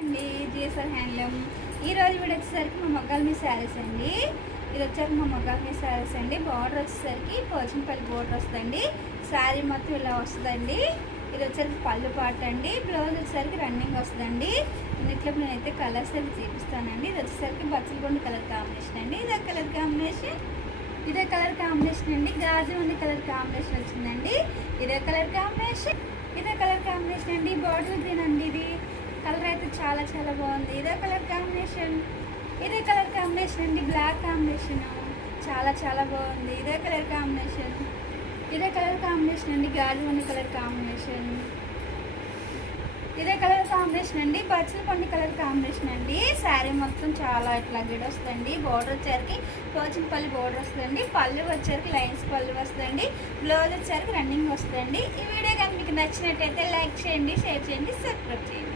అండి GSR handloom. ఈరోజు వీడు వచ్చేసరికి మా మొగ్గాల మీ శారీస్ అండి. ఇది వచ్చేసరికి మా మొగ్గాల మీ శారీస్ అండి. బార్డర్ వచ్చేసరికి పోచంపల్లి బోర్డర్ వస్తుందండి. శారీ మొత్తం ఇలా వస్తుందండి. ఇది వచ్చేసరికి పళ్ళు పాట అండి. బ్లౌజ్ వచ్చేసరికి రన్నింగ్ వస్తుందండి. ఇన్నిట్లో నేనైతే కలర్స్ అయితే చూపిస్తానండి. ఇది వచ్చేసరికి బచ్చలగొండ కలర్ కాంబినేషన్ అండి. ఇదే కలర్ కాంబినేషన్ అండి. గాజు ఉంది కలర్ కాంబినేషన్ వచ్చిందండి. ఇదే కలర్ కాంబినేషన్ అండి. బాటిల్ గ్రీన్ అండి. ఇది కలర్ అయితే చాలా చాలా బాగుంది. ఇదే కలర్ కాంబినేషన్ అండి. బ్లాక్ కాంబినేషన్ చాలా చాలా బాగుంది. ఇదే కలర్ కాంబినేషన్ అండి. గాజు ఉంది కలర్ కాంబినేషన్. ఇదే కలర్ కాంబినేషన్ అండి. బచ్చలపండు కలర్ కాంబినేషన్ అండి. శారీ మొత్తం చాలా ఇట్లా గిడ్ వస్తుంది. బోర్డర్ వచ్చేసరికి పోచంపల్లి బోర్డర్ వస్తుందండి. పళ్ళు వచ్చేసరికి లైన్స్ పళ్ళు వస్తుందండి. బ్లౌజ్ వచ్చేసరికి రన్నింగ్ వస్తుందండి. ఈ వీడియో కానీ మీకు నచ్చినట్టయితే లైక్ చేయండి, షేర్ చేయండి, సబ్స్క్రైబ్ చేయండి.